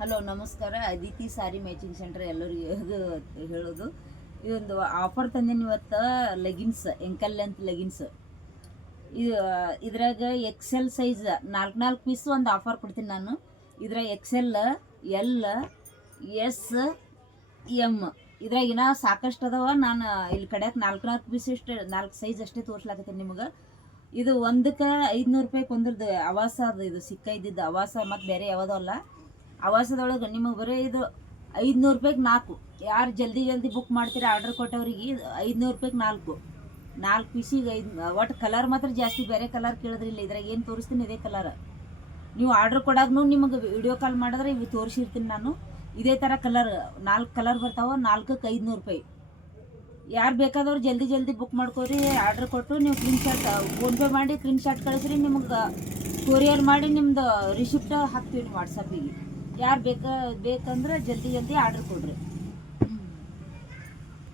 Hello ನಮಸ್ಕಾರ. ಅದಿತಿ ಸಾರಿ matching centre ಎಲ್ಲರಿಗೂ ಹೇಳೋದು. ಇದೊಂದು ಆಫರ್ ತಂದೇನಿ ಇವತ್ತು. Leggings, ankle length leggings. ಇದ್ರಾಗ ಎಕ್ಸೆಲ್ ಸೈಜ್ 4 ಪೀಸ್ ಒಂದು ಆಫರ್ ಕೊಡ್ತೀನಿ ನಾನು. ಇದ್ರಾಗ ಎಕ್ಸೆಲ್, ಎಲ್, ಎಸ್, ಎಮ್ ಇದ್ರಾಗ ಇನ್ನೂ ಸಾಕಷ್ಟು ಅದಾವ. ನಾನು ಇಲ್ಲಿ ಕಡೆಗೆ 4 ಪೀಸ್ ಅಷ್ಟೇ, 4 ಸೈಜ್ ಅಷ್ಟೇ ತೋರಿಸ್ಲಾಕತ್ತೀನಿ ನಿಮಗೆ. ಇದು ಒಂದಕ್ಕೆ 500 ರೂಪಾಯಿ ಕೊಂದ್ರದ್ದು ಆವಾಸ ಅದು. ಇದು ಸಿಕ್ಕ ಇದ್ದಿದ್ದು ಆವಾಸ, ಮತ್ತು ಬೇರೆ ಯಾವುದಲ್ಲ. ಆವಾಸದೊಳಗೆ ನಿಮಗೆ ಬರೀ ಇದು 500 ರೂಪಾಯಿಗೆ 4. ಯಾರು ಜಲ್ದಿ ಬುಕ್ ಮಾಡ್ತೀರಾ ಆರ್ಡ್ರ್ ಕೊಟ್ಟವ್ರಿಗೆ 500 ರೂಪಾಯಿಗೆ 4 ಪೀಸಿಗೆ 5. ಒಟ್ಟು ಕಲರ್ ಮಾತ್ರ ಜಾಸ್ತಿ, ಬೇರೆ ಕಲರ್ ಕೇಳಿದ್ರಿಲ್ಲ. ಇದ್ರಾಗ ಏನು ತೋರಿಸ್ತೀನಿ ಇದೇ ಕಲರ್. ನೀವು ಆರ್ಡ್ರ್ ಕೊಡಾಗೂ ನಿಮಗೆ ವಿಡಿಯೋ ಕಾಲ್ ಮಾಡಿದ್ರೆ ಇವು ತೋರಿಸಿರ್ತೀನಿ ನಾನು. ಇದೇ ಥರ ಕಲರ್ 4 ಕಲರ್ ಬರ್ತಾವೆ. 4ಕ್ಕೆ 500 ರೂಪಾಯಿ. ಯಾರು ಬೇಕಾದವ್ರು ಜಲ್ದಿ ಬುಕ್ ಮಾಡ್ಕೋರಿ. ಆರ್ಡ್ರ್ ಕೊಟ್ಟು ನೀವು ಸ್ಕ್ರೀನ್ಶಾಟ್ ಫೋನ್ಪೇ ಮಾಡಿ ಸ್ಕ್ರೀನ್ಶಾಟ್ ಕಳಿಸ್ರಿ. ನಿಮ್ಗೆ ಕೊರಿಯರ್ ಮಾಡಿ ನಿಮ್ದು ರಿಸಿಪ್ಟ್ ಹಾಕ್ತೀವಿ ವಾಟ್ಸಪ್ಪಿಗೆ. ಯಾರು ಬೇಕಂದ್ರೆ ಜಲ್ದಿ ಆರ್ಡ್ರ್ ಕೊಡ್ರಿ.